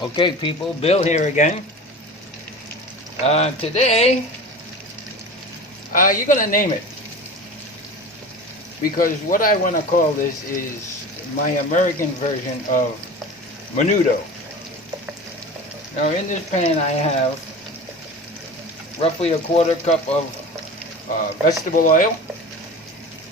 Okay, people, Bill here again. Today, you're going to name it. Because what I want to call this is my American version of menudo. Now, in this pan, I have roughly a quarter cup of vegetable oil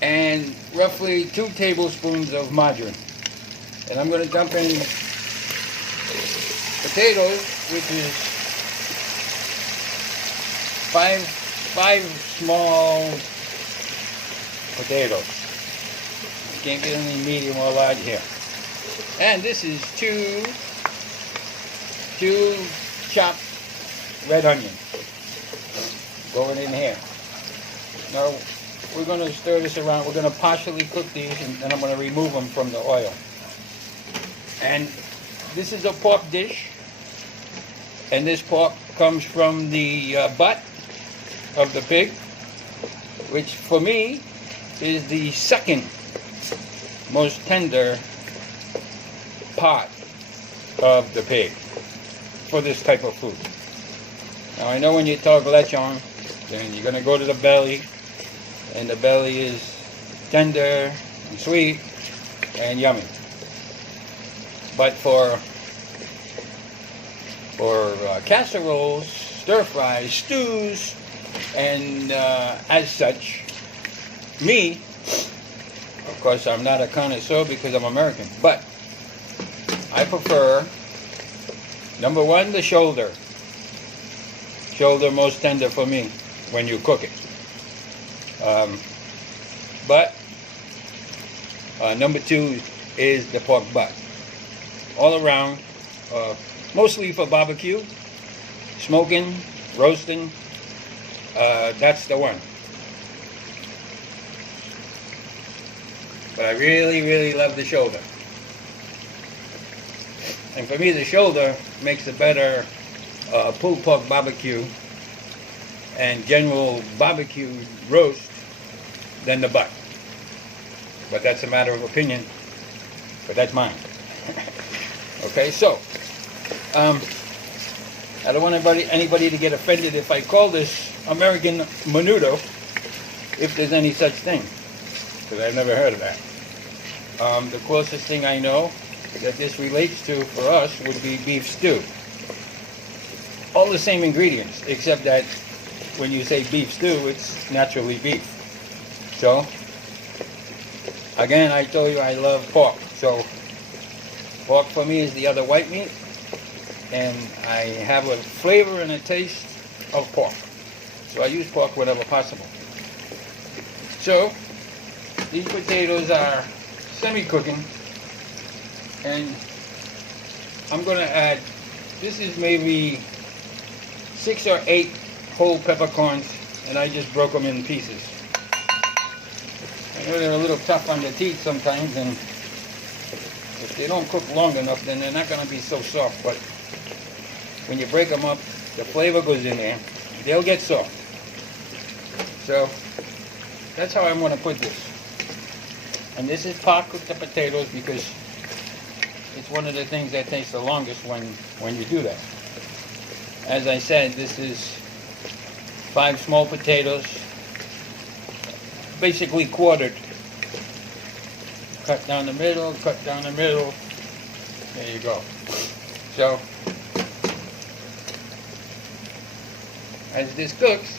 and roughly 2 tablespoons of margarine. And I'm going to dump in potatoes, which is five small potatoes. You can't get any medium or large here. And this is two chopped red onions going in here. Now we're going to stir this around. We're going to partially cook these, and then I'm going to remove them from the oil. And this is a pork dish, and this pork comes from the butt of the pig, which for me is the second most tender part of the pig for this type of food. Now I know when you talk lechon, then you're going to go to the belly, and the belly is tender and sweet and yummy. But for casseroles, stir fries, stews, and as such, me, of course I'm not a connoisseur because I'm American, but I prefer, number one, the shoulder. Shoulder most tender for me when you cook it. But number two is the pork butt. All around, mostly for barbecue, smoking, roasting, that's the one. But I really love the shoulder. And for me, the shoulder makes a better pulled pork barbecue and general barbecue roast than the butt. But that's a matter of opinion, but that's mine. Okay, so I don't want anybody to get offended if I call this American menudo, if there's any such thing, because I've never heard of that. The closest thing I know that this relates to for us would be beef stew. All the same ingredients, except that when you say beef stew, it's naturally beef. So, again, I told you I love pork. So, pork for me is the other white meat, and I have a flavor and a taste of pork. So I use pork whenever possible. So, these potatoes are semi-cooking, and I'm going to add, this is maybe 6 or 8 whole peppercorns, and I just broke them in pieces. I know they're a little tough on the teeth sometimes, and if they don't cook long enough, then they're not going to be so soft. But when you break them up, the flavor goes in there. They'll get soft. So that's how I'm going to put this. And this is pot cooked the potatoes because it's one of the things that takes the longest when you do that. As I said, this is 5 small potatoes, basically quartered. Cut down the middle, cut down the middle. There you go. So, as this cooks,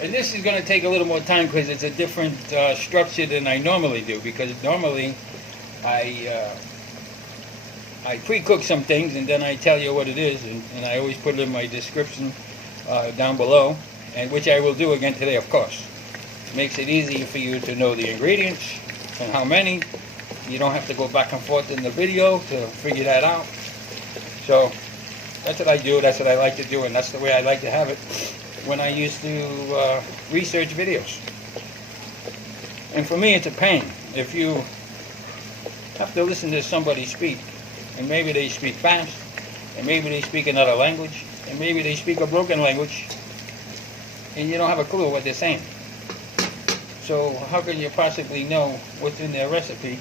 and this is going to take a little more time because it's a different structure than I normally do, because normally I pre-cook some things and then I tell you what it is, and I always put it in my description down below, and which I will do again today, of course. It makes it easy for you to know the ingredients and how many. You don't have to go back and forth in the video to figure that out. So that's what I do, that's what I like to do, and that's the way I like to have it when I used to research videos. And for me, it's a pain. If you have to listen to somebody speak, and maybe they speak fast, and maybe they speak another language, and maybe they speak a broken language, and you don't have a clue what they're saying. So how can you possibly know what's in their recipe?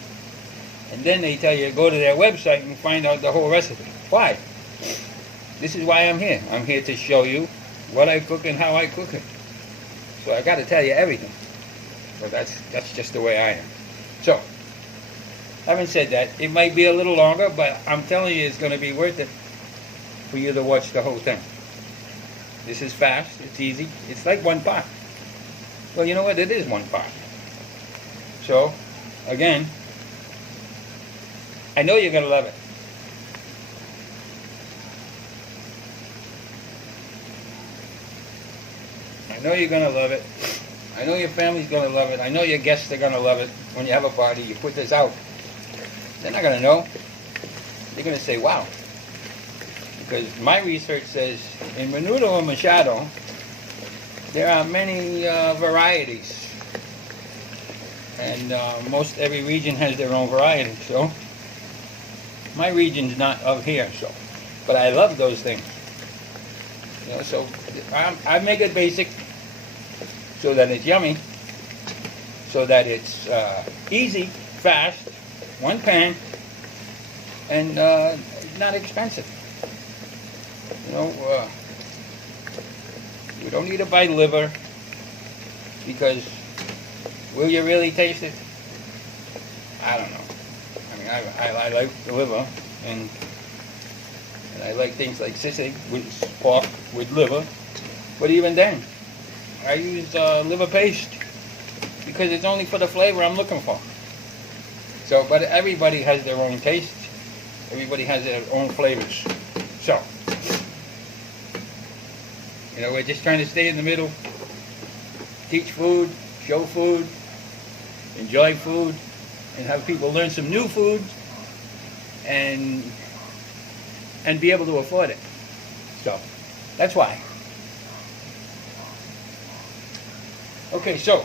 And then they tell you go to their website and find out the whole recipe. Why? this is why I'm here. I'm here to show you what I cook and how I cook it. So I got to tell you everything. But that's just the way I am. So, having said that, it might be a little longer, but I'm telling you it's going to be worth it for you to watch the whole thing. This is fast, it's easy, it's like one pot. Well, you know what, it is one pot. So, again, I know you're going to love it. I know you're going to love it. I know your family's going to love it. I know your guests are going to love it. When you have a party, you put this out. They're not going to know. They're going to say, wow. Because my research says in Menudo and Machado, there are many varieties. And most every region has their own variety. So, my region's not of here. So, but I love those things. You know, so I make it basic so that it's yummy, so that it's easy, fast, one pan, and not expensive. You know, you don't need to buy liver, because will you really taste it? I don't know. I mean, I like the liver, and I like things like sisig with pork with liver, but even then, I use liver paste because it's only for the flavor I'm looking for. So, but everybody has their own taste. Everybody has their own flavors. So, you know, we're just trying to stay in the middle, teach food, show food, enjoy food, and have people learn some new food, and be able to afford it. So, that's why. Okay, so,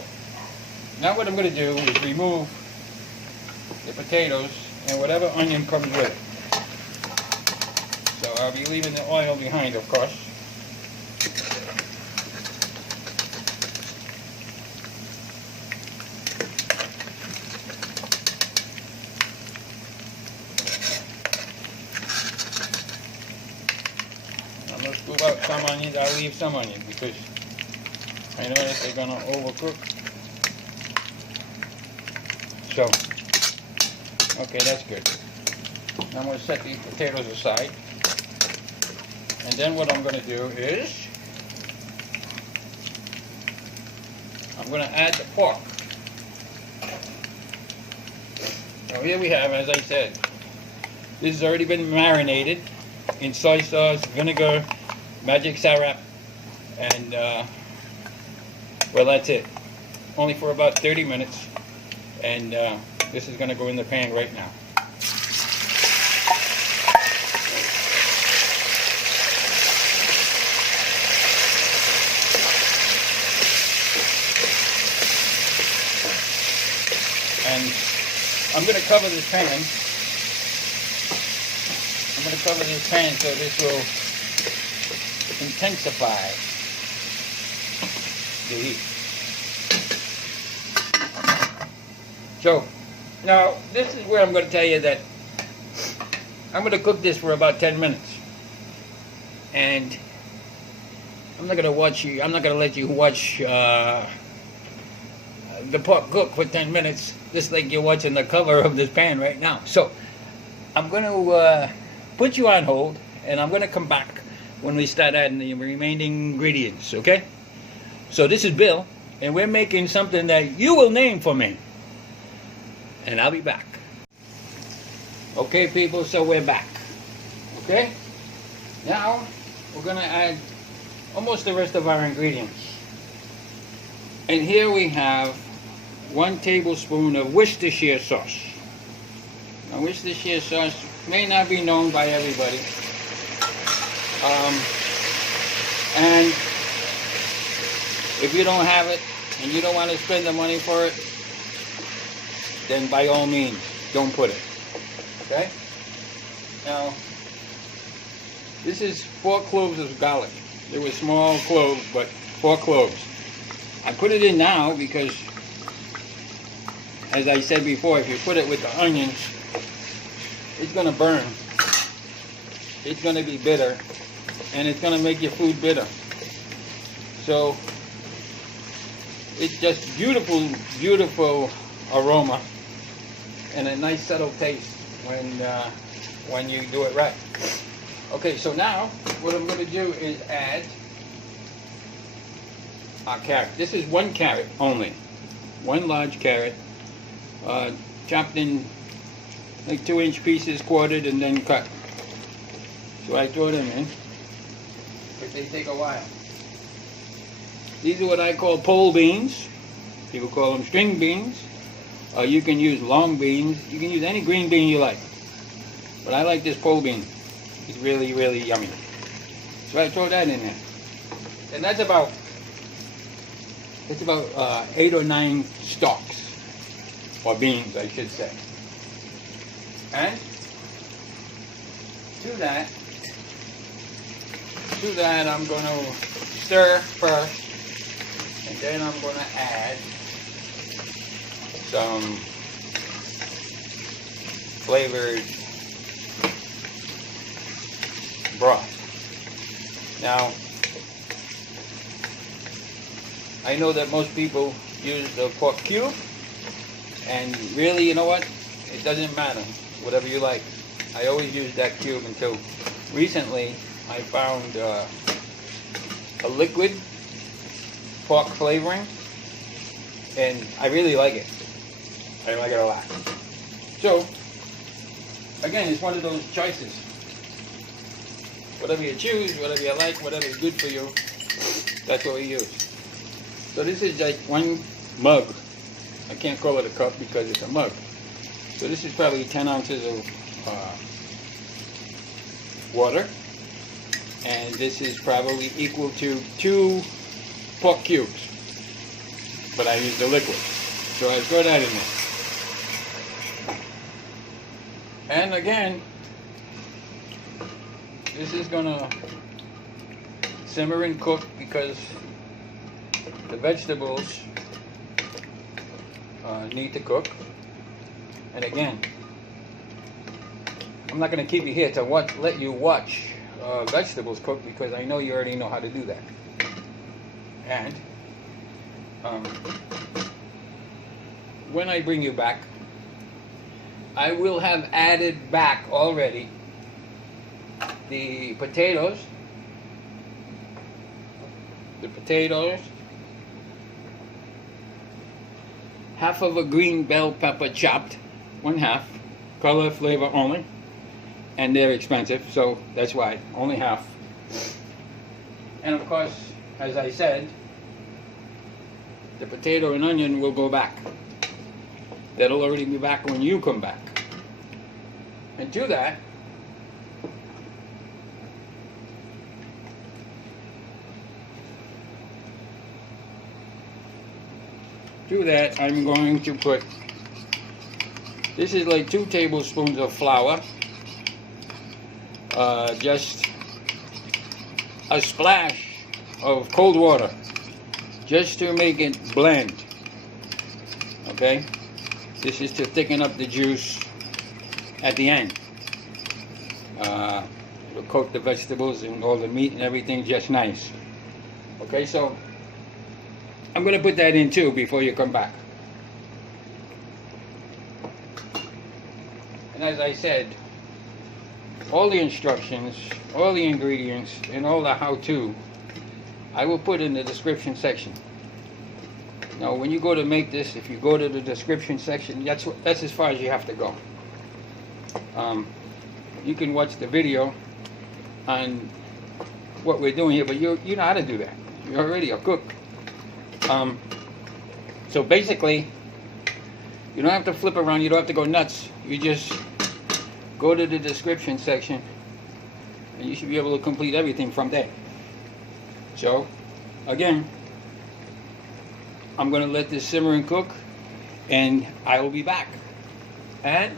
now what I'm going to do is remove the potatoes and whatever onion comes with it. So I'll be leaving the oil behind, of course. I'm going to scoop out some onions. I'll leave some onions because I know that they're going to overcook. So, okay, that's good. Now I'm going to set these potatoes aside. And then what I'm going to do is, I'm going to add the pork. So here we have, as I said, this has already been marinated in soy sauce, vinegar, magic SARAP, and well, that's it. Only for about 30 minutes. And this is going to go in the pan right now. And I'm going to cover this pan. I'm going to cover this pan so this will intensify the heat. So, now this is where I'm going to tell you that I'm going to cook this for about 10 minutes. And I'm not going to watch you, I'm not going to let you watch the pork cook for 10 minutes, just like you're watching the cover of this pan right now. So, I'm going to put you on hold, and I'm going to come back when we start adding the remaining ingredients, okay? So this is Bill, and we're making something that you will name for me. And I'll be back. Okay, people, so we're back. Okay? Now, we're going to add almost the rest of our ingredients. And here we have 1 tablespoon of Worcestershire sauce. Now, Worcestershire sauce may not be known by everybody. And if you don't have it, and you don't want to spend the money for it, then by all means, don't put it. Okay? Now, this is 4 cloves of garlic. They were small cloves, but 4 cloves. I put it in now because, as I said before, if you put it with the onions, it's going to burn it's going to be bitter, and it's going to make your food bitter. So it's just beautiful, beautiful aroma and a nice subtle taste when you do it right. Okay, so now what I'm going to do is add our carrot. This is one carrot only, one large carrot, chopped in like 2-inch pieces, quartered and then cut. So I throw them in, but they take a while. These are what I call pole beans. People call them string beans. Or you can use long beans. You can use any green bean you like. But I like this pole bean. It's really, really yummy. So I throw that in there. And that's about 8 or 9 stalks. Or beans, I should say. And to that I'm going to stir first. And then I'm going to add some flavored broth. Now, I know that most people use the pork cube, and really, you know what? It doesn't matter, whatever you like. I always use that cube until recently I found a liquid pork flavoring, and I really like it. I like it a lot. So, again, it's one of those choices. Whatever you choose, whatever you like, whatever is good for you, that's what we use. So this is like one mug. I can't call it a cup because it's a mug. So this is probably 10 ounces of water. And this is probably equal to 2 pork cubes. But I use the liquid. So I throw that in there. And again, this is gonna simmer and cook because the vegetables need to cook. And again, I'm not gonna keep you here to let you watch vegetables cook because I know you already know how to do that. And when I bring you back, I will have added back already the potatoes, half of a green bell pepper chopped, 1/2, color, flavor only, and they're expensive, so that's why, only half. And of course, as I said, the potato and onion will go back. That'll already be back when you come back. And to that, I'm going to put, this is like 2 tablespoons of flour, just a splash of cold water, just to make it blend. Okay? This is to thicken up the juice at the end. It'll coat the vegetables and all the meat and everything just nice. Okay, so I'm going to put that in too before you come back. And as I said, all the instructions, all the ingredients, and all the how-to, I will put in the description section. Now, when you go to make this, if you go to the description section, that's as far as you have to go. You can watch the video on what we're doing here, but you know how to do that. You're already a cook. So basically, you don't have to flip around. You don't have to go nuts. You just go to the description section, and you should be able to complete everything from there. So, again, I'm going to let this simmer and cook, and I will be back. And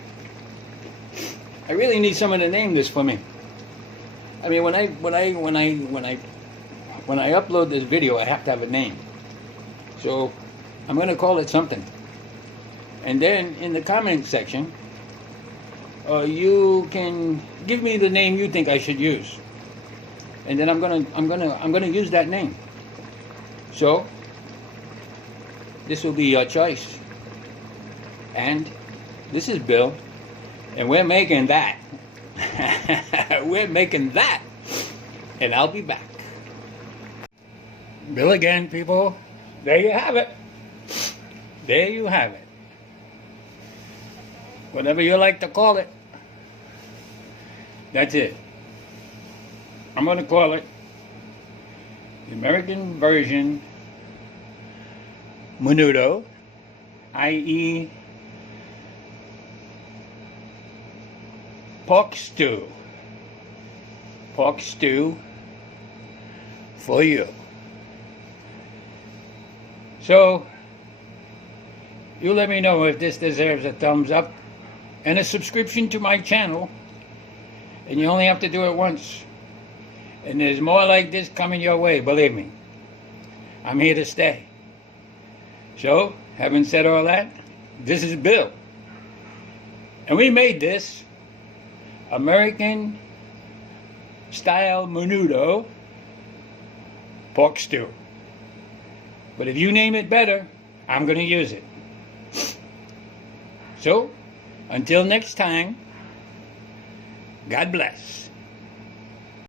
I really need someone to name this for me. I mean, when I upload this video, I have to have a name. So I'm going to call it something. And then in the comment section, you can give me the name you think I should use, and then I'm gonna use that name. So this will be your choice. And this is Bill, and we're making that. We're making that, and I'll be back. Bill again, people. There you have it. There you have it. Whatever you like to call it. That's it. I'm going to call it the American version MENUDO, i.e. pork stew. Pork stew for you. So, you let me know if this deserves a thumbs up and a subscription to my channel. And you only have to do it once. And there's more like this coming your way, believe me. I'm here to stay. So, having said all that, this is Bill. And we made this American style menudo pork stew. But if you name it better, I'm going to use it. So, until next time, God bless.